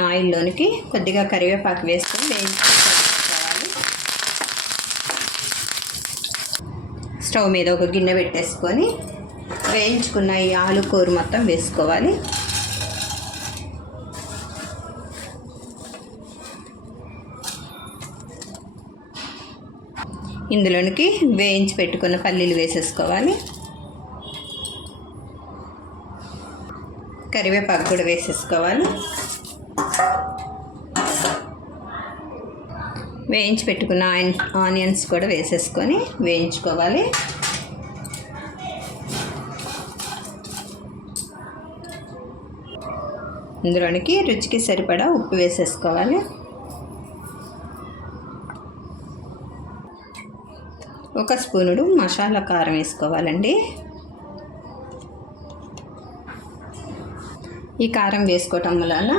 ఆయిల్లోనికి కొద్దిగా కరివేపాకు వేసుకొని వేయించుకోవాలి. స్టవ్ మీద ఒక గిన్నె పెట్టేసుకొని వేయించుకున్న ఈ ఆలుకూర మొత్తం వేసుకోవాలి. ఇందులోనికి వేయించి పెట్టుకున్న పల్లీలు వేసేసుకోవాలి. కరివేపాకు కూడా వేసేసుకోవాలి. వేయించి పెట్టుకున్న ఆనియన్స్ కూడా వేసేసుకొని వేయించుకోవాలి. ఇందులోనికి రుచికి సరిపడా ఉప్పు వేసేసుకోవాలి. ఒక స్పూనుడు మసాలా కారం వేసుకోవాలండి. ఈ కారం వేసుకోవటం వలన